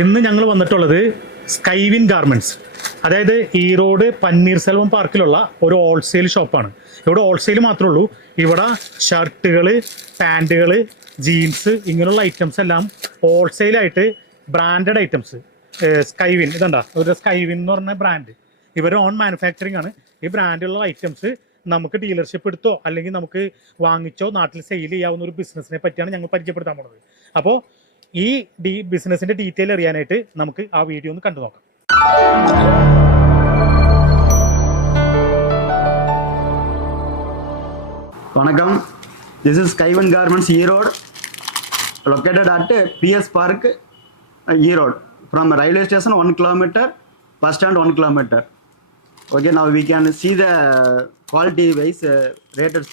ഇന്ന് ഞങ്ങൾ വന്നിട്ടുള്ളത് സ്കൈവിൻ ഗാർമെൻറ്റ്സ്, അതായത് ഈറോഡ് പന്നീർസെൽവം പാർക്കിലുള്ള ഒരു ഹോൾസെയിൽ ഷോപ്പാണ്. ഇവിടെ ഹോൾസെയിൽ മാത്രമേ ഉള്ളൂ. ഇവിടെ ഷർട്ടുകൾ, പാൻറ്റുകൾ, ജീൻസ് ഇങ്ങനെയുള്ള ഐറ്റംസ് എല്ലാം ഹോൾസെയിലായിട്ട് ബ്രാൻഡഡ് ഐറ്റംസ്. സ്കൈവിൻ ഇതുണ്ട, ഒരു സ്കൈവിൻ എന്ന് പറഞ്ഞ ബ്രാൻഡ്, ഇവരുടെ ഓൺ മാനുഫാക്ചറിങ് ആണ്. ഈ ബ്രാൻഡിലുള്ള ഐറ്റംസ് നമുക്ക് ഡീലർഷിപ്പ് എടുത്തോ അല്ലെങ്കിൽ നമുക്ക് വാങ്ങിച്ചോ നാട്ടിൽ സെയിൽ ചെയ്യാവുന്ന ഒരു ബിസിനസ്സിനെ പറ്റിയാണ് ഞങ്ങൾ പരിചയപ്പെടുത്താൻ പോകുന്നത്. അപ്പോൾ ഈ ബിസിനസിന്റെ ഡീറ്റെയിൽ അറിയാനായിട്ട് നമുക്ക് ആ വീഡിയോ ഒന്ന് കണ്ടു നോക്കാം. வணக்கம், this is Skyven Garments Erode, located at PS Park, Erode. From railway station 1 kilometer, bus stand 1 kilometer. Okay, now we can see the quality wise raters.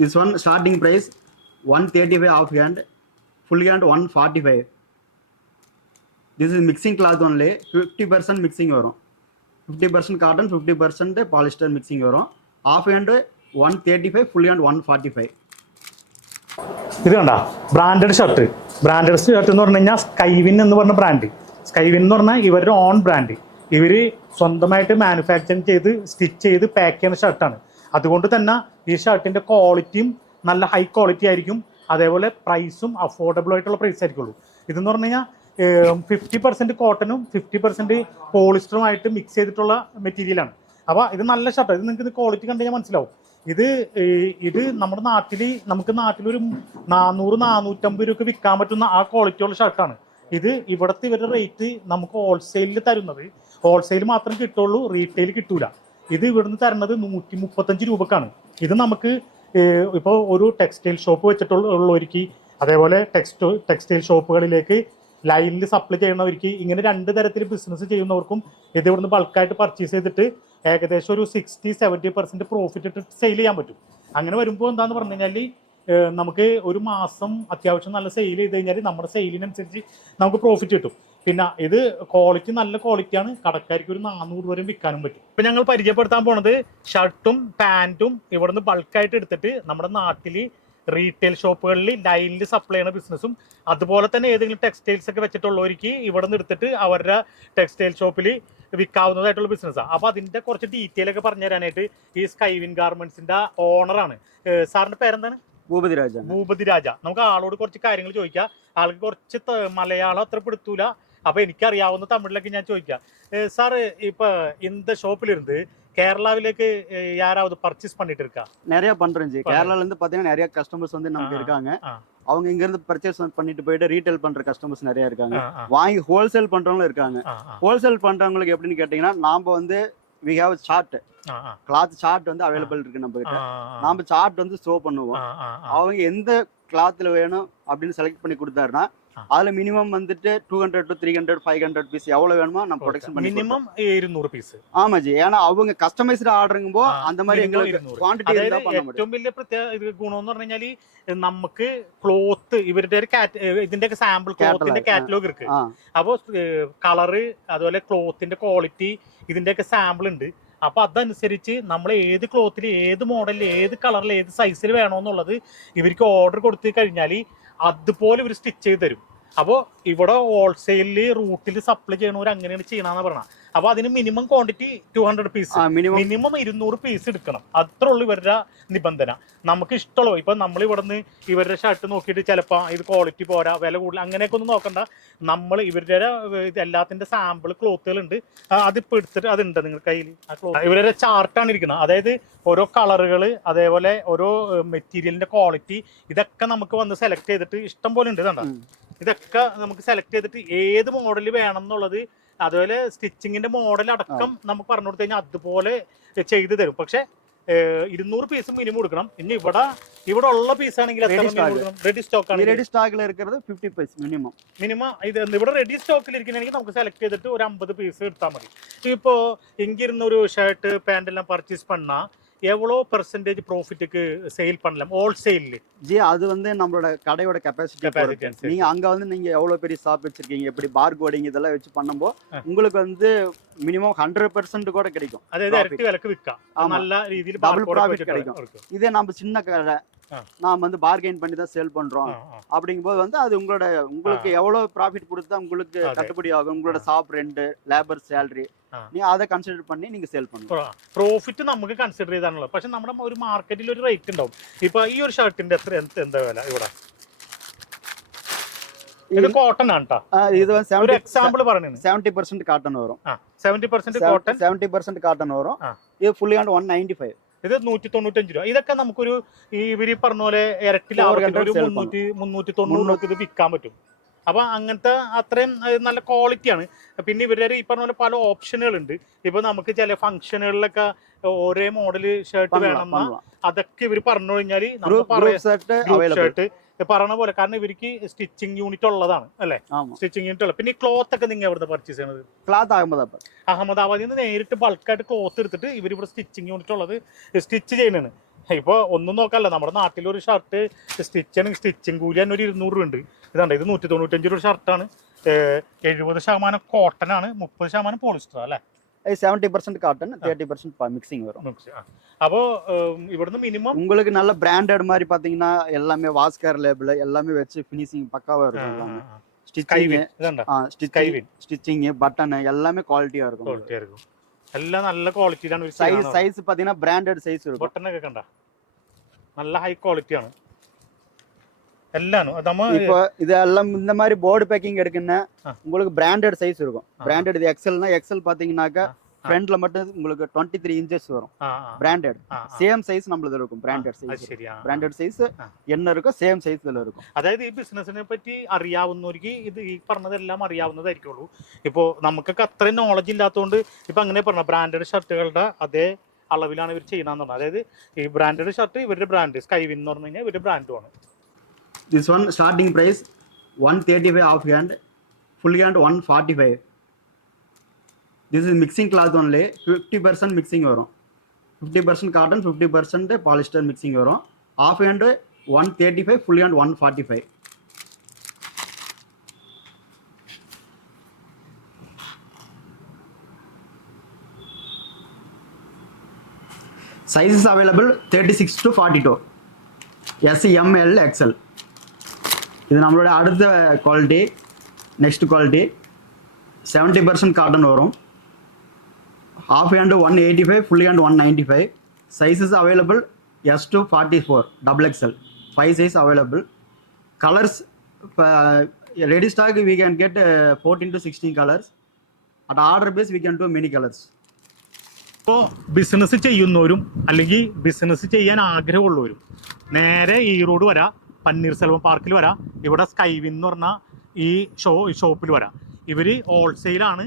This one starting price 135 half hand, full hand 145. This is mixing cloth only, 50% mixing varum, 50% cotton, 50% polyester mixing varum. Half hand 135, full hand 145. ഇത് കണ്ട branded shirt എന്ന് പറഞ്ഞു കഴിഞ്ഞാൽ സ്കൈവിൻ എന്ന് പറഞ്ഞ brand. സ്കൈവിൻ എന്ന് പറഞ്ഞാൽ ഇവരുടെ ഓൺ ബ്രാൻഡ്. ഇവർ സ്വന്തമായിട്ട് മാനുഫാക്ചറിങ് ചെയ്ത് സ്റ്റിച്ച് ചെയ്ത് പാക്ക് ചെയ്യുന്ന ഷർട്ടാണ്. അതുകൊണ്ട് തന്നെ ഈ ഷർട്ടിൻ്റെ ക്വാളിറ്റിയും നല്ല ഹൈ ക്വാളിറ്റി ആയിരിക്കും. അതേപോലെ പ്രൈസും അഫോർഡബിൾ ആയിട്ടുള്ള പ്രൈസ് ആയിരിക്കുള്ളൂ. ഇതെന്ന് പറഞ്ഞു കഴിഞ്ഞാൽ 50% കോട്ടനും 50% പോളിസ്റ്ററുമായിട്ട് മിക്സ് ചെയ്തിട്ടുള്ള മെറ്റീരിയലാണ്. അപ്പോൾ ഇത് നല്ല ഷർട്ട്. ഇത് നിങ്ങൾക്ക് ഇത് ക്വാളിറ്റി കണ്ടു കഴിഞ്ഞാൽ മനസ്സിലാവും. ഇത് നമ്മുടെ നമുക്ക് നാട്ടിലൊരു 400-450 രൂപയ്ക്ക് വിൽക്കാൻ പറ്റുന്ന ആ ക്വാളിറ്റിയുള്ള ഷർട്ടാണ്. ഇവിടുത്തെ ഇവരുടെ റേറ്റ് നമുക്ക് ഹോൾസെയിലിൽ തരുന്നത്, ഹോൾസെയിൽ മാത്രം കിട്ടുള്ളൂ, റീറ്റെയിൽ കിട്ടൂല. ഇത് ഇവിടുന്ന് തരുന്നത് 135 രൂപക്കാണ്. ഇത് നമുക്ക് ഇപ്പോൾ ഒരു ടെക്സ്റ്റൈൽ ഷോപ്പ് വെച്ചിട്ടുള്ളവർക്ക്, അതേപോലെ ടെക്സ്റ്റൈൽ ഷോപ്പുകളിലേക്ക് ലൈനിൽ സപ്ലൈ ചെയ്യുന്നവർക്ക്, ഇങ്ങനെ 2 തരത്തിൽ ബിസിനസ് ചെയ്യുന്നവർക്കും ഇത് ഇവിടുന്ന് ബൾക്കായിട്ട് പർച്ചേസ് ചെയ്തിട്ട് ഏകദേശം ഒരു 60-70% പ്രോഫിറ്റ് ഇട്ടിട്ട് സെയിൽ ചെയ്യാൻ പറ്റും. അങ്ങനെ വരുമ്പോൾ എന്താണെന്ന് പറഞ്ഞു കഴിഞ്ഞാൽ നമുക്ക് ഒരു മാസം അത്യാവശ്യം നല്ല സെയിൽ ചെയ്ത് കഴിഞ്ഞാൽ നമ്മുടെ സെയിലിനനുസരിച്ച് നമുക്ക് പ്രോഫിറ്റ് കിട്ടും. പിന്നെ ഇത് ക്വാളിറ്റി നല്ല ക്വാളിറ്റിയാണ്. കടക്കാർക്ക് ഒരു 400 വരെ വിൽക്കാനും പറ്റും. ഇപ്പം ഞങ്ങൾ പരിചയപ്പെടുത്താൻ പോണത് ഷർട്ടും പാൻറ്റും ഇവിടുന്ന് ബൾക്കായിട്ട് എടുത്തിട്ട് നമ്മുടെ നാട്ടിൽ റീറ്റെയിൽ ഷോപ്പുകളിൽ ലൈനിൽ സപ്ലൈ ചെയ്യുന്ന ബിസിനസ്സും, അതുപോലെ തന്നെ ഏതെങ്കിലും ടെക്സ്റ്റൈൽസ് ഒക്കെ വെച്ചിട്ടുള്ളവർക്ക് ഇവിടെ നിന്ന് എടുത്തിട്ട് അവരുടെ ടെക്സ്റ്റൈൽ ഷോപ്പിൽ വിൽക്കാവുന്നതായിട്ടുള്ള ബിസിനസ്സാണ്. അപ്പോൾ അതിൻ്റെ കുറച്ച് ഡീറ്റെയിൽ ഒക്കെ പറഞ്ഞു തരാനായിട്ട് ഈ സ്കൈവിൻ ഗാർമെന്റ്സിന്റെ ഓണറാണ്. സാറിന്റെ പേരെന്താണ്? ഭൂപതി രാജ. നമുക്ക് ആളോട് കുറച്ച് കാര്യങ്ങൾ ചോദിക്കാം. ആൾക്ക് കുറച്ച് മലയാളം അത്ര പിടുത്തൂല, അപ്പൊ എനിക്കറിയാവുന്ന തമിഴിലൊക്കെ ഞാൻ ചോദിക്കാം. സാർ, இப்ப இந்த ஷாப்ல இருந்து கேரளாவிലേക്ക് யாராவது பர்ச்சேஸ் பண்ணிட்டு இருக்கா? நிறைய பண்றேன் ஜி. கேரளால இருந்து பாத்தீங்கன்னா நிறைய கஸ்டமர்ஸ் வந்து நமக்கு இருக்காங்க. அவங்க இங்க இருந்து பர்ச்சேஸ் பண்ணிட்டு போயிட்டு ரீட்டைல் பண்ற கஸ்டமர்ஸ் நிறைய இருக்காங்க. வாங்கி ஹோல்சேல் பண்றவங்களும் இருக்காங்க. ஹோல்சேல் பண்றவங்களுக்கு எப்படின்னு கேட்டீங்கன்னா, நாம வந்து we have chart, cloth chart வந்து அவைலபிள் இருக்கு நம்ம கிட்ட. நாம சார்ட் வந்து ஷோ பண்ணுவோம். அவங்க எந்த கிளாத்ல வேணும் அப்படின்னு செலக்ட் பண்ணி கொடுத்தாருன்னா, அதுல மினிமம் வந்துட்டு 200 to 300 500 பீஸ் எவ்வளவு வேணுமோ நம்ம ப்ரொடக்ஷன் பண்ணி மினிமம் 200 பீஸ். ஆமா ஜி. ஏன்னா அவங்க கஸ்டமைஸ்ഡ് ஆர்ഡറിങ്ങുമ്പോ அந்த மாதிரி எங்களுக்கு ക്വാണ്ടിറ്റി இருந்தா பண்ண முடியும். ഏറ്റവും വലിയ പ്രത്യേക ഗുണം എന്ന് പറഞ്ഞു കഴിഞ്ഞാൽ നമുക്ക് ക്ലോത്ത്, ഇവരുടെ ഇതിന്റെ സാമ്പിൾ ക്ലോത്തിന്റെ കാറ്റലോഗ് ഇருக்கு. അപ്പോൾ കളറ്, അതുപോലെ ക്ലോത്തിന്റെ ക്വാളിറ്റി, ഇതിന്റെയൊക്കെ സാമ്പിൾ ഉണ്ട്. അപ്പൊ അതനുസരിച്ച് നമ്മൾ ഏത് ക്ലോത്തിൽ, ഏത് മോഡലിൽ, ഏത് കളറിൽ, ഏത് സൈസിൽ വേണമെന്നുള്ളത് ഇവർക്ക് ഓർഡർ കൊടുത്തു കഴിഞ്ഞാൽ അതുപോലെ ഇവർ സ്റ്റിച്ച് ചെയ്ത് തരും. അപ്പോൾ ഇവിടെ ഹോൾസെയിലിൽ റൂട്ടിൽ സപ്ലൈ ചെയ്യണവർ അങ്ങനെയാണ് ചെയ്യണമെന്ന് പറഞ്ഞാൽ. അപ്പൊ അതിന് minimum quantity 200 piece, minimum 200 piece എടുക്കണം. അത്രേ ഉള്ളൂ ഇവരുടെ നിബന്ധന. നമുക്ക് ഇഷ്ടമുള്ളൂ. ഇപ്പൊ നമ്മൾ ഇവിടുന്ന് ഇവരുടെ ഷർട്ട് നോക്കിയിട്ട് ചിലപ്പോൾ ഇത് ക്വാളിറ്റി പോരാ, വില കൂടുതൽ, അങ്ങനെയൊക്കെ ഒന്നും നോക്കണ്ട. നമ്മൾ ഇവരുടെ എല്ലാത്തിന്റെ സാമ്പിൾ ക്ലോത്തുകളുണ്ട്, അതിപ്പോൾ എടുത്തിട്ട് അതുണ്ട് നിങ്ങളുടെ കയ്യിൽ. ഇവരുടെ ചാർട്ടാണ് ഇരിക്കുന്നത്. അതായത് ഓരോ കളറുകൾ, അതേപോലെ ഓരോ മെറ്റീരിയലിന്റെ ക്വാളിറ്റി, ഇതൊക്കെ നമുക്ക് വന്ന് സെലക്ട് ചെയ്തിട്ട് ഇഷ്ടം പോലെ ഉണ്ട്. കണ്ടോ, ഇതൊക്കെ നമുക്ക് സെലക്ട് ചെയ്തിട്ട് ഏത് മോഡൽ വേണം എന്നുള്ളത്, അതുപോലെ സ്റ്റിച്ചിങ്ങിന്റെ മോഡൽ അടക്കം നമുക്ക് പറഞ്ഞു കൊടുത്തു കഴിഞ്ഞാൽ അതുപോലെ ചെയ്തു തരും. പക്ഷെ 200 പീസ് മിനിമം കൊടുക്കണം. ഇനി ഇവിടെ ഉള്ള പീസ് ആണെങ്കിൽ റെഡി സ്റ്റോക്ക് ആണ്. റെഡി സ്റ്റോക്കിൽ ഇരിക്കുന്നത് 50 പീസ് മിനിമം. ഇത് ഇവിടെ റെഡി സ്റ്റോക്കിൽ ഇരിക്കണമെങ്കിൽ നമുക്ക് സെലക്ട് ചെയ്തിട്ട് ഒരു 50 പീസ് എടുത്താൽ മതി. ഇപ്പോൾ എങ്കിരുന്ന ഒരു ഷർട്ട് പാൻ്റ് എല്ലാം പർച്ചേസ് பண்ணா எவ்வளோ பெர்சன்டேஜ் ப்ராஃபிட்டுக்கு சேல் பண்ணலாம் ஹோல்சேல்ல? ஜி, அது வந்து நம்மளோட கடையோட கெப்பாசிட்டி. நீங்க அங்க வந்து நீங்க எவ்வளவு பெரிய ஷாப் வச்சிருக்கீங்க, எப்படி பார் கோடிங் இதெல்லாம் வச்சு பண்ணும்போது உங்களுக்கு வந்து மினிமம் 100% கூட கிடைக்கும். அதாவது இரட்டி விலைக்கு விற்கலாம், நல்ல രീതിയിൽ டபுள் ப்ராஃபிட் கிடைக்கும். இதே நம்ம சின்ன கடை, நாம் வந்து பார்கெயின் பண்ணி தான் சேல் பண்றோம் அப்படிங்கும்போது வந்து அது உங்களுக்கு எவ்வளவு ப்ராஃபிட் கொடுத்தா உங்களுக்கு கட்டுப்படி ஆகும், உங்களோட ஷாப் ரெண்ட், ലേബർ സാലറി, നീ அதை കൺസിഡർ பண்ணி நீங்க சேல் பண்ணணும். പ്രോഫിറ്റ് നമുക്ക് കൺസിഡർ ചെയ്താണല്ലോ. പക്ഷെ നമ്മുടെ ഒരു മാർക്കറ്റിൽ ഒരു റേറ്റ് ഉണ്ടാവും. ഇപ്പൊ ഈ ഒരു ഷർട്ടിന്റെ എന്താ വില ഇവിടെ? ഇത് കോട്ടൺ ആണ് ട്ടോ. ഇത് ഒരു എക്സാമ്പിൾ പറഞ്ഞു. 70% കാട്ടൺ വരും. 70% കോട്ടൺ, 70% കാട്ടൺ വരും. ഇത് ഫുള്ളി ആണ്ട് 195. ഇത് 195 രൂപ. ഇതൊക്കെ നമുക്കൊരു ഇവര് പറഞ്ഞ പോലെ ഇരട്ടി ലാഭത്തിൽ ഒരു 390 ഇത് വിൽക്കാൻ പറ്റും. അപ്പൊ അങ്ങനത്തെ അത്രയും നല്ല ക്വാളിറ്റിയാണ്. പിന്നെ ഇവരുടെ ഈ പറഞ്ഞ പോലെ പല ഓപ്ഷനുകളുണ്ട്. ഇപ്പൊ നമുക്ക് ചില ഫംഗ്ഷനുകളിലൊക്കെ ഒരേ മോഡല് ഷർട്ട് വേണമെന്നാ അതൊക്കെ ഇവർ പറഞ്ഞു കഴിഞ്ഞാൽ ഷർട്ട് പറഞ്ഞ പോലെ, കാരണം ഇവർക്ക് സ്റ്റിച്ചിങ് യൂണിറ്റ് ഉള്ളതാണ് അല്ലേ? സ്റ്റിച്ചിങ് യൂണിറ്റ് ഉള്ളത്. പിന്നെ ഈ ക്ലോത്ത് ഒക്കെ നിങ്ങൾ എവിടെ പർച്ചേസ് ചെയ്യുന്നത്? ക്ലോത്ത് അഹമ്മദാബാദിൽ നിന്ന് നേരിട്ട് ബൾക്കായിട്ട് ക്ലോത്ത് എടുത്തിട്ട് ഇവർ ഇവിടെ സ്റ്റിച്ചിങ് യൂണിറ്റ് ഉള്ളത് സ്റ്റിച്ച് ചെയ്യുന്നതാണ്. ഇപ്പോൾ ഒന്നും നോക്കാല്ല, നമ്മുടെ നാട്ടിലൊരു ഷർട്ട് സ്റ്റിച്ചിങ് കൂലി തന്നെ ഒരു 200 രൂപ ഉണ്ട്. ഇതാണ്ട് ഇത് 195 രൂപ ഷർട്ടാണ്. 70% കോട്ടൺ ആണ്, 30% പോളിസ്റ്റർ അല്ലേ? 70% காட்டன், 30% மிக்சிங் வரும். அப்போ இவர்ந்து மினிமம் உங்களுக்கு நல்ல பிராண்டட் மாதிரி பாத்தீங்கன்னா எல்லாமே வாஸ்கர் லேபிள் எல்லாமே வச்சு ஃபினிஷிங் பக்காவா இருக்கும். ஸ்டிச்சிங் பட்டன் எல்லாமே குவாலிட்டியா இருக்கும். എല്ലാം നല്ല ക്വാളിറ്റിയിലാണ്. സൈസ് പാത്തീங்கன்னா ബ്രാൻഡഡ് സൈസ് இருக்கும். ബട്ടനൊക്കെ കണ്ട നല്ല ഹൈ ക്വാളിറ്റിയാണ് എല്ലാം. இப்போ இதெல்லாம் இந்த மாதிரி போர்டு பேக்கிங் எடுக்குன்னா உங்களுக்கு பிராண்டட் சைஸ் இருக்கும். பிராண்டட் இது எக்ஸல்னா எக்ஸல் பாத்தீங்கன்னாக்கா ஃப்ரண்ட்ல மட்டும் உங்களுக்கு 23 இன்ச்சஸ் வரும். பிராண்டட் சேம் சைஸ் நம்மளது இருக்கும். பிராண்டட் சைஸ் பிராண்டட் சைஸ் என்ன இருக்கோ சேம் സൈസിൽ இருக்கும். അതായത് ഈ ബിസിനസിനെ പറ്റി അറിയാവുന്നവർക്ക് ഇത് ഈ പറഞ്ഞതെല്ലാം അറിയാവുന്നതായിരിക്കുള്ളൂ. ഇപ്പോൾ നമുക്കൊക്കെ അത്രയും നോളജ് ഇല്ലാത്തതുകൊണ്ട് ഇപ്പൊ അങ്ങനെ പറഞ്ഞ ബ്രാൻഡഡ് ഷർട്ടുകളുടെ അതേ അളവിലാണ് ഇവർ ചെയ്യുന്നതെന്ന് പറഞ്ഞത്. അതായത് ഈ ബ്രാൻഡഡ് ഷർട്ട് ഇവരുടെ ബ്രാൻഡ് സ്കൈവിൻ എന്ന് പറഞ്ഞു കഴിഞ്ഞാൽ ഇവരുടെ ബ്രാൻഡുമാണ്. This one starting price 135 half hand, full hand 145. This is mixing cloth only. 50% mixing varum. 50% cotton, 50% polyester mixing varum. Half hand 135, full hand 145. Sizes available 36 to 42. S, M, L, XL. இது நம்மளோட அடுத்த quality. Next quality 70% cotton வரும். Half hand 185, full hand 195. Sizes available S to 44, XXL, 5 size available. Colours ready stock we can get 14 to 16 colors. At order base we can do many colors. ഇപ്പോൾ business ചെയ്യുന്നവരും അല്ലെങ്കിൽ business ചെയ്യാൻ ആഗ്രഹമുള്ളവരും നേരെ ഈറോഡ് വരാം, പന്നീർ സെൽവം പാർക്കിൽ വരാം. ഇവിടെ സ്കൈവിൻ എന്ന് പറഞ്ഞാൽ ഈ ഷോപ്പിൽ വരാം. ഇവർ ഹോൾസെയിലാണ്,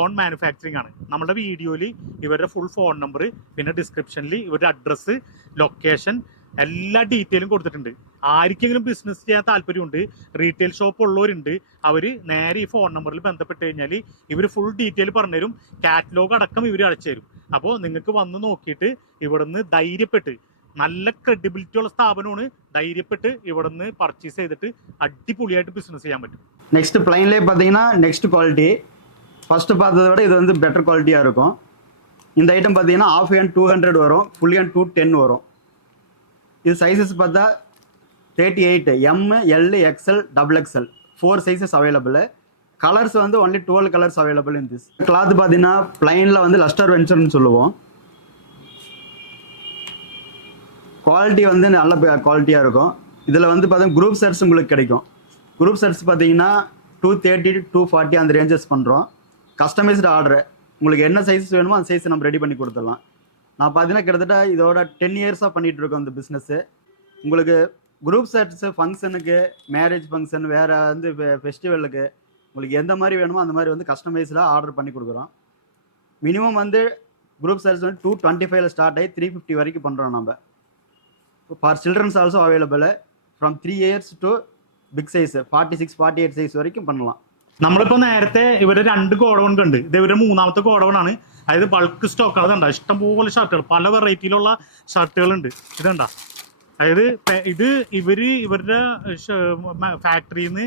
ഓൺ മാനുഫാക്ചറിങ് ആണ്. നമ്മുടെ വീഡിയോയിൽ ഇവരുടെ ഫുൾ ഫോൺ നമ്പർ, പിന്നെ ഡിസ്ക്രിപ്ഷനിൽ ഇവരുടെ അഡ്രസ്സ്, ലൊക്കേഷൻ, എല്ലാ ഡീറ്റെയിലും കൊടുത്തിട്ടുണ്ട്. ആർക്കെങ്കിലും ബിസിനസ് ചെയ്യാൻ താല്പര്യമുണ്ട്, റീറ്റെയിൽ ഷോപ്പ് ഉള്ളവരുണ്ട്, അവർ നേരെ ഈ ഫോൺ നമ്പറിൽ ബന്ധപ്പെട്ട് കഴിഞ്ഞാൽ ഇവർ ഫുൾ ഡീറ്റെയിൽ പറഞ്ഞുതരും. കാറ്റലോഗ് അടക്കം ഇവർ അടച്ചു തരും. അപ്പോൾ നിങ്ങൾക്ക് വന്ന് നോക്കിയിട്ട് ഇവിടുന്ന് ധൈര്യപ്പെട്ട്, നല്ല ക്രെഡിബിലിറ്റി ഉള്ള സ്ഥാപനമാണ്, ധൈര്യപ്പെട്ട് ഇവിടുന്ന് പർച്ചേസ് ചെയ്തിട്ട് അടിപൊളിയായിട്ട് ബിസിനസ് ചെയ്യാൻ പറ്റും. நெக்ஸ்ட் பிளைன்லேயே பார்த்தீங்கன்னா நெக்ஸ்ட் குவாலிட்டி ஃபஸ்ட்டு பார்த்ததை விட இது வந்து பெட்டர் குவாலிட்டியாக இருக்கும். இந்த ஐட்டம் பார்த்தீங்கன்னா ஆஃப் ஹேண்ட் 200 வரும், ஃபுல் ஹேண்ட் 210 வரும். இது சைஸஸ் பார்த்தா 38, M, L, XL, XXL, 4 sizes available. Colours வந்து only 12 colours available in this. Cloth பார்த்தீங்கன்னா பிளைனில் வந்து லஸ்டர் வென்ச்சர்னு சொல்லுவோம். குவாலிட்டி வந்து நல்ல குவாலிட்டியாக இருக்கும். இதில் வந்து பார்த்தீங்கன்னா குரூப் செட்ஸ் உங்களுக்கு கிடைக்கும். குரூப் செட்ஸ் பார்த்தீங்கன்னா 230 to 240 அந்த ரேஞ்சஸ் பண்ணுறோம். கஸ்டமைஸ்டு ஆர்டரு, உங்களுக்கு என்ன சைஸஸ் வேணுமோ அந்த சைஸ் நம்ம ரெடி பண்ணி கொடுத்துடலாம். நான் பார்த்தீங்கன்னா கிட்டத்தட்ட இதோட 10 இயர்ஸாக பண்ணிகிட்டு இருக்கோம் இந்த பிஸ்னஸ்ஸு. உங்களுக்கு குரூப் செட்ஸு ஃபங்க்ஷனுக்கு, மேரேஜ் ஃபங்க்ஷன், வேறு வந்து ஃபெஸ்டிவலுக்கு உங்களுக்கு எந்த மாதிரி வேணுமோ அந்த மாதிரி வந்து கஸ்டமைஸ்டாக ஆர்டர் பண்ணி கொடுக்குறோம். மினிமம் வந்து குரூப் செட்ஸ் வந்து 225 ஸ்டார்ட் ஆகி 350 வரைக்கும் பண்ணுறோம் நம்ம. For childrens also available from 3 years to big size 46, 48 size വரைക്കും பண்ணலாம். നമ്മളിപ്പോൾ നേരത്തെ ഇവരുടെ 2 ഗോഡൗൺ കണ്ട്, ഇത് ഇവരുടെ 3ാമത്തെ ഗോഡൗൺ ആണ്. അതായത് ബൾക്ക് സ്റ്റോക്ക് അതുണ്ടാ, ഇഷ്ടംപോലെ ഷർട്ടുകൾ, പല വെറൈറ്റിയിലുള്ള ഷർട്ടുകളുണ്ട്. ഇതുണ്ടാ, അതായത് ഇത് ഇവരുടെ ഫാക്ടറിയിൽ നിന്ന്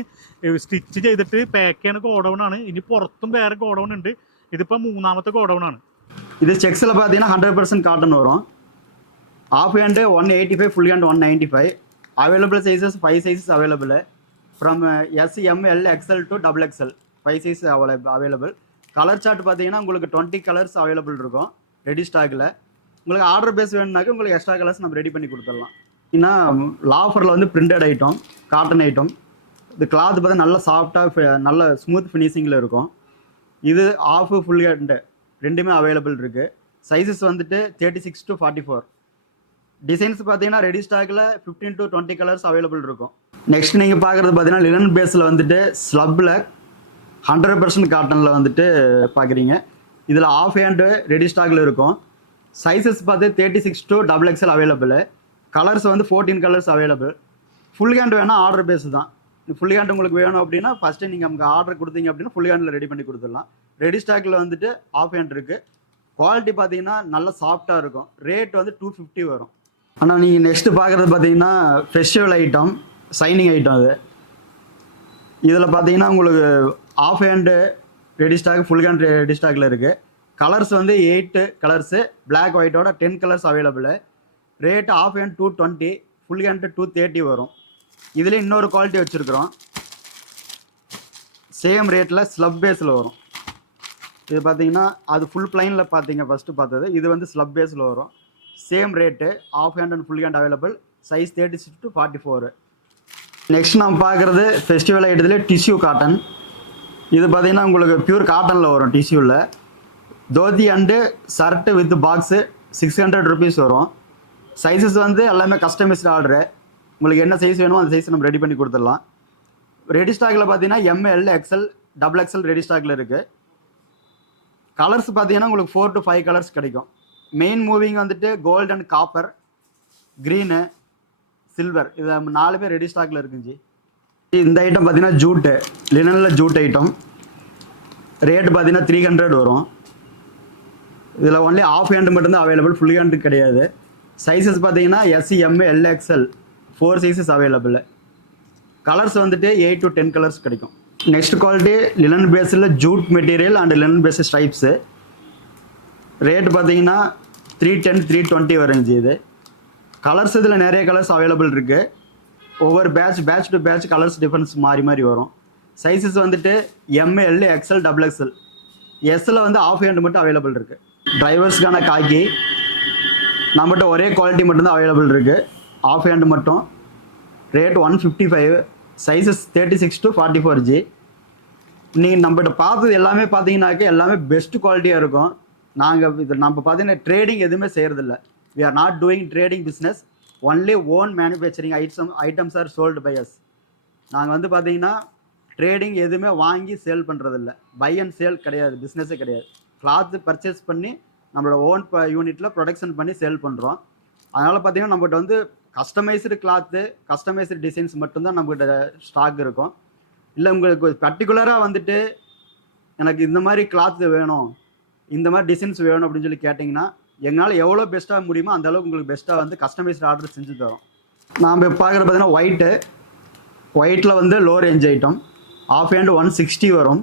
സ്റ്റിച്ച് ചെയ്തിട്ട് പാക്ക് ചെയ്യുന്ന ഗോഡൗൺ ആണ്. ഇനി പുറത്തും വേറെ ഗോഡൗൺ ഉണ്ട്. ഇതിപ്പോൾ 3ാമത്തെ ഗോഡൗൺ ആണ്. ഇത് ചെക്സിൽ பார்த்தீங்கன்னா 100% காட்டன் வரும். Half hand 185, full hand 195. Available sizes 5 sizes available from S, M, L, XL to double XL 5 size available. Colour chart பார்த்தீங்கன்னா உங்களுக்கு 20 கலர்ஸ் அவைலபிள் இருக்கும் ரெடி ஸ்டாக்கில். உங்களுக்கு ஆர்டர் பேஸ் வேணும்னாக்க உங்களுக்கு எக்ஸ்ட்ரா கலர்ஸ் நம்ம ரெடி பண்ணி கொடுத்துடலாம். இன்னும் லாஃபரில் வந்து பிரிண்டட் ஐட்டம், காட்டன் ஐட்டம். இது கிளாத் பார்த்தா நல்ல சாஃப்டாக நல்ல ஸ்மூத் ஃபினிஷிங்கில் இருக்கும். இது ஆஃபு ஃபுல் ஹேண்டு ரெண்டுமே அவைலபிள் இருக்குது. சைஸஸ் வந்துட்டு 36 to 44. டிசைன்ஸ் பார்த்தீங்கன்னா ரெடி ஸ்டாக்கில் 15 to 20 கலர்ஸ் அவைலபிள் இருக்கும். நெக்ஸ்ட் நீங்கள் பார்க்குறது பார்த்தீங்கன்னா லினன் பேஸில் வந்துட்டு ஸ்லப்பில் 100% காட்டனில் வந்துட்டு பார்க்குறீங்க. இதில் ஆஃப் ஹேண்டு ரெடி ஸ்டாக்கில் இருக்கும். சைஸஸ் பார்த்து 36 to double XL available. Colours வந்து 14 கலர்ஸ் அவைலபிள். ஃபுல் ஹேண்ட் வேணால் ஆர்டர் பேஸ் தான். ஃபுல் ஹேண்ட் உங்களுக்கு வேணும் அப்படின்னா ஃபஸ்ட்டு நீங்கள் நமக்கு ஆர்டர் கொடுத்தீங்க அப்படின்னா ஃபுல் ஹேண்டில் ரெடி பண்ணி கொடுத்துடலாம். ரெடி ஸ்டாக்கில் வந்துட்டு ஆஃப் ஹேண்ட் இருக்குது. குவாலிட்டி பார்த்தீங்கன்னா நல்ல சாஃப்டாக இருக்கும். ரேட் வந்து 250 வரும். ஆனால் நீங்கள் நெக்ஸ்ட்டு பார்க்குறது பார்த்தீங்கன்னா ஃபெஸ்டிவல் ஐட்டம், சைனிங் ஐட்டம். அது இதில் பார்த்தீங்கன்னா உங்களுக்கு half hand ready stock, full hand ready ஸ்டாக்கில் இருக்குது. கலர்ஸ் வந்து 8 கலர்ஸு, பிளாக் ஒயிட்டோட 10 colours available. Rate half hand 220, full hand 230 வரும். இதில் இன்னொரு குவாலிட்டி வச்சுருக்குறோம். சேம் ரேட்டில் ஸ்லப் பேஸில் வரும். இது பார்த்தீங்கன்னா அது ஃபுல் பிளைனில் பார்த்தீங்க ஃபஸ்ட்டு பார்த்தது. இது வந்து ஸ்லப் பேஸில் வரும். Same rate, half hand and full hand available. Size 36 to 44. Next நம்ம பார்க்குறது ஃபெஸ்டிவல் ஐட்டத்துலேயே டிஷ்யூ காட்டன். இது பார்த்தீங்கன்னா உங்களுக்கு பியூர் காட்டனில் வரும். டிஷ்யூவில் dhoti and shirt with box 600 rupees வரும். சைஸஸ் வந்து எல்லாமே கஸ்டமைஸ்டு ஆர்டரு. உங்களுக்கு என்ன சைஸ் வேணுமோ அந்த சைஸ் நம்ம ரெடி பண்ணி கொடுத்துடலாம். ரெடி ஸ்டாக்கில் பார்த்தீங்கன்னா M, L, XL, double XL ready ஸ்டாக்கில் இருக்குது. கலர்ஸ் பார்த்தீங்கன்னா உங்களுக்கு 4 to 5 கலர்ஸ் கிடைக்கும். மெயின் மூவிங் வந்துட்டு gold and copper, green, silver. இது 4 பேர் ரெடி ஸ்டாக்கில் இருக்குஞ்சி. இந்த ஐட்டம் பார்த்தீங்கன்னா ஜூட்டு, லினனில் ஜூட் ஐட்டம். ரேட்டு பார்த்தீங்கன்னா 300 வரும். இதில் ஒன்லி ஆஃப் ஹேண்டு மட்டும்தான் அவைலபிள், ஃபுல் ஹேண்டு கிடையாது. சைஸஸ் பார்த்தீங்கன்னா S, M, L, XL 4 sizes available. Colours வந்துட்டு 8 to 10 கலர்ஸ் கிடைக்கும். நெக்ஸ்ட் குவாலிட்டி லினன் பேஸில் jute material and linen base stripes. Rate பார்த்தீங்கன்னா 310, 320 வருஞ்சி. இது கலர்ஸ் இதில் நிறைய கலர்ஸ் அவைலபிள் இருக்குது. ஒவ்வொரு batch to batch colours difference மாறி வரும். சைஸஸ் வந்துட்டு M, L, XL, double XL. எஸ்ஸில் வந்து ஆஃப் ஹேண்டு மட்டும் அவைலபிள் இருக்குது. டிரைவர்ஸ்க்கான காக்கி நம்மகிட்ட ஒரே குவாலிட்டி மட்டும்தான் அவைலபிள் இருக்குது, ஆஃப் ஹேண்டு மட்டும். ரேட் 155. Sizes 36 to 44G. நீங்கள் நம்மகிட்ட பார்த்தது எல்லாமே பார்த்தீங்கன்னாக்க எல்லாமே பெஸ்ட் குவாலிட்டியாக இருக்கும். நாங்கள் இது நம்ம பார்த்தீங்கன்னா ட்ரேடிங் எதுவுமே செய்கிறதில்ல. We are not doing trading business. Only own manufacturing items are sold by us. நாங்கள் வந்து பார்த்தீங்கன்னா ட்ரேடிங் எதுவுமே வாங்கி சேல் பண்ணுறதில்ல. பை அண்ட் சேல் கிடையாது, பிஸ்னஸே கிடையாது. கிளாத்து பர்ச்சேஸ் பண்ணி நம்மளோட ஓன் யூனிட்டில் ப்ரொடக்ஷன் பண்ணி சேல் பண்ணுறோம். அதனால் பார்த்தீங்கன்னா நம்மகிட்ட வந்து கஸ்டமைஸ்டு கிளாத்து, கஸ்டமைஸ்டு டிசைன்ஸ் மட்டும்தான் நம்மகிட்ட ஸ்டாக் இருக்கும். இல்லை உங்களுக்கு பர்டிகுலராக வந்துட்டு எனக்கு இந்த மாதிரி கிளாத்து வேணும், இந்த மாதிரி டிசைன்ஸ் வேணும் அப்படின்னு சொல்லி கேட்டிங்கன்னா எங்களால் எவ்வளோ பெஸ்ட்டாக முடியுமோ அந்த அளவுக்கு உங்களுக்கு பெஸ்ட்டாக வந்து கஸ்டமைஸ்டு ஆர்டர் செஞ்சு தரோம். நாம் இப்போ பார்க்குறது பார்த்தீங்கன்னா ஒயிட்டில் வந்து low range item. Half hand 160 வரும்,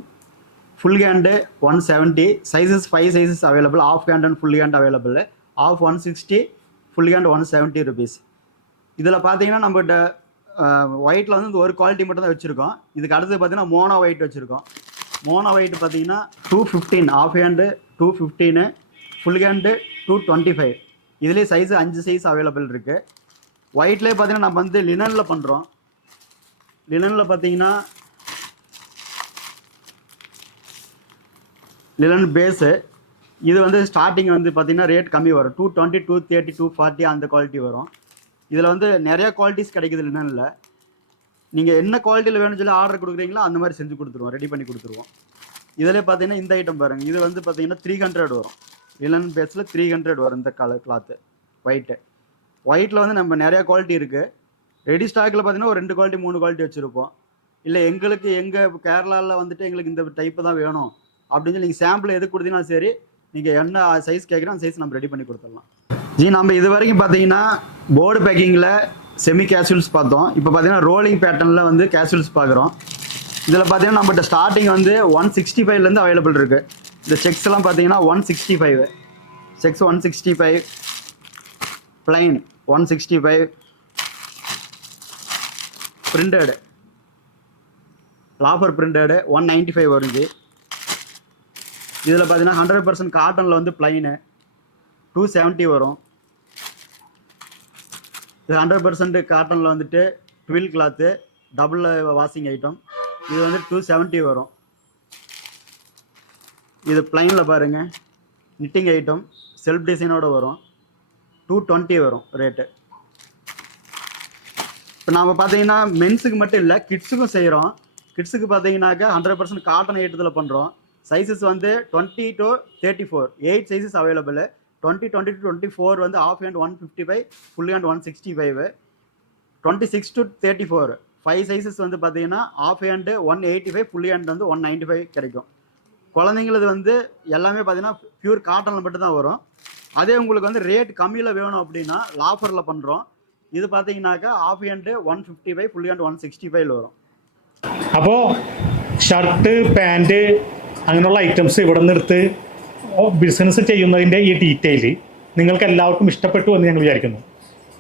full hand 170. Sizes 5 sizes available. Half hand and full hand available. Half 160, full hand 170 rupees. இதில் பார்த்தீங்கன்னா நம்மகிட்ட ஒயிட்டில் வந்து இந்த ஒரு குவாலிட்டி மட்டும் தான் வச்சுருக்கோம். இதுக்கு அடுத்து பார்த்தீங்கன்னா மோனோ ஒயிட் வச்சுருக்கோம். மோனோ ஒயிட் பார்த்தீங்கன்னா 215, ஆஃப் ஹேண்டு 215, ஃபுல் ஹேண்டு 225. இதுலேயே சைஸு 5 சைஸ் அவைலபிள் இருக்குது. ஒயிட்லேயே பார்த்தீங்கன்னா நம்ம வந்து லினனில் பண்ணுறோம். லினனில் பார்த்தீங்கன்னா லினன் பேஸு. இது வந்து ஸ்டார்டிங் வந்து பார்த்தீங்கன்னா ரேட் கம்மி வரும். 220, 230, 240 அந்த குவாலிட்டி வரும். இதில் வந்து நிறையா குவாலிட்டிஸ் கிடைக்குது லினனில். நீங்கள் என்ன குவாலிட்டியில் வேணும்னு சொல்லி ஆர்டர் கொடுக்குறீங்களோ அந்த மாதிரி செஞ்சு கொடுத்துருவோம், ரெடி பண்ணி கொடுத்துருவோம். இதில் பார்த்தீங்கன்னா இந்த ஐட்டம் பாருங்கள். இது வந்து பார்த்தீங்கன்னா 300 வரும். லினன் பேஸில் 300 வரும் இந்த கிளாத்து ஒயிட்டில் வந்து நம்ம நிறையா குவாலிட்டி இருக்குது. ரெடி ஸ்டாக்கில் பார்த்தீங்கன்னா ஒரு 2 குவாலிட்டி 3 குவாலிட்டி வச்சுருப்போம். இல்லை எங்களுக்கு எங்கள் கேரளாவில் வந்துட்டு எங்களுக்கு இந்த டைப்பு தான் வேணும் அப்படின்னு சொல்லி நீங்கள் சாம்பிள் எது கொடுத்தீங்கன்னா சரி, நீங்கள் என்ன சைஸ் கேட்குறோம் அந்த சைஸ் நம்ம ரெடி பண்ணி கொடுத்துடலாம். நம்ம இது வரைக்கும் பார்த்தீங்கன்னா போர்டு பேக்கிங்கில் செமி கேஷுவல்ஸ் பார்த்தோம். இப்போ பார்த்தீங்கன்னா ரோலிங் பேட்டர்னில் வந்து கேஷுவல்ஸ் பார்க்குறோம். இதில் பார்த்தீங்கன்னா நம்மகிட்ட ஸ்டார்டிங் வந்து 165லேருந்து அவைலபிள் இருக்குது. இந்த செக்ஸ் எல்லாம் பார்த்தீங்கன்னா 165, sex 165, plain 165, printed lawful printed 195 வருது. இதில் பார்த்தீங்கன்னா 100% காட்டனில் வந்து பிளைனு 270 வரும். இது 100% காட்டனில் வந்துட்டு ட்வில் கிளாத்து டபுள் வாஷிங் ஐட்டம். இது வந்து 270 வரும். இது பிளைனில் பாருங்கள், நிட்டிங் ஐட்டம் செல்ஃப் டிசைனோட வரும். 220 வரும் ரேட்டு. இப்போ நாம் பார்த்தீங்கன்னா மென்ஸுக்கு மட்டும் இல்லை, கிட்ஸுக்கும் செய்கிறோம். கிட்ஸுக்கு பார்த்தீங்கன்னாக்கா 100% காட்டன் ஐட்டத்தில் பண்ணுறோம். சைஸஸ் வந்து 20 to 34, 8 சைஸஸ் அவைலபிள். 20 to 24 வந்து half hand 155, full hand 165. 26 to 34 5 sizes வந்து பார்த்தீங்கன்னா ஆஃப் ஹேண்டு 185, ஃபுல் ஹேண்ட் வந்து 195 கிடைக்கும். குழந்தைங்களது வந்து எல்லாமே பார்த்தீங்கன்னா பியூர் காட்டனில் மட்டும் தான் வரும். அதே உங்களுக்கு வந்து ரேட் கம்மியில் வேணும் அப்படின்னா லாஃபரில் பண்ணுறோம். இது பார்த்தீங்கன்னாக்கா ஆஃப் ஹேண்டு 155, ഫുൾ ഹാൻഡ് 165 വരും. അപ്പോൾ ഷർട്ട് പാൻറ് അങ്ങനെയുള്ള ഐറ്റംസ് ഇവിടെ നിന്നെടുത്ത് ബിസിനസ് ചെയ്യുന്നതിൻ്റെ ഈ ഡീറ്റെയിൽ നിങ്ങൾക്ക് എല്ലാവർക്കും ഇഷ്ടപ്പെട്ടു എന്ന് ഞങ്ങൾ വിചാരിക്കുന്നു.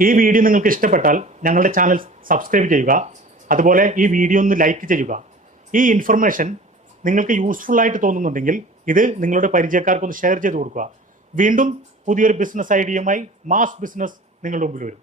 ഈ വീഡിയോ നിങ്ങൾക്ക് ഇഷ്ടപ്പെട്ടാൽ ഞങ്ങളുടെ ചാനൽ സബ്സ്ക്രൈബ് ചെയ്യുക. അതുപോലെ ഈ വീഡിയോ ഒന്ന് ലൈക്ക് ചെയ്യുക. ഈ ഇൻഫർമേഷൻ നിങ്ങൾക്ക് യൂസ്ഫുൾ ആയിട്ട് തോന്നുന്നുണ്ടെങ്കിൽ ഇത് നിങ്ങളുടെ പരിചയക്കാർക്കൊന്ന് ഷെയർ ചെയ്ത് കൊടുക്കുക. വീണ്ടും പുതിയൊരു ബിസിനസ് ഐഡിയയുമായി മാസ് ബിസിനസ് നിങ്ങളുടെ മുമ്പിൽ വരും.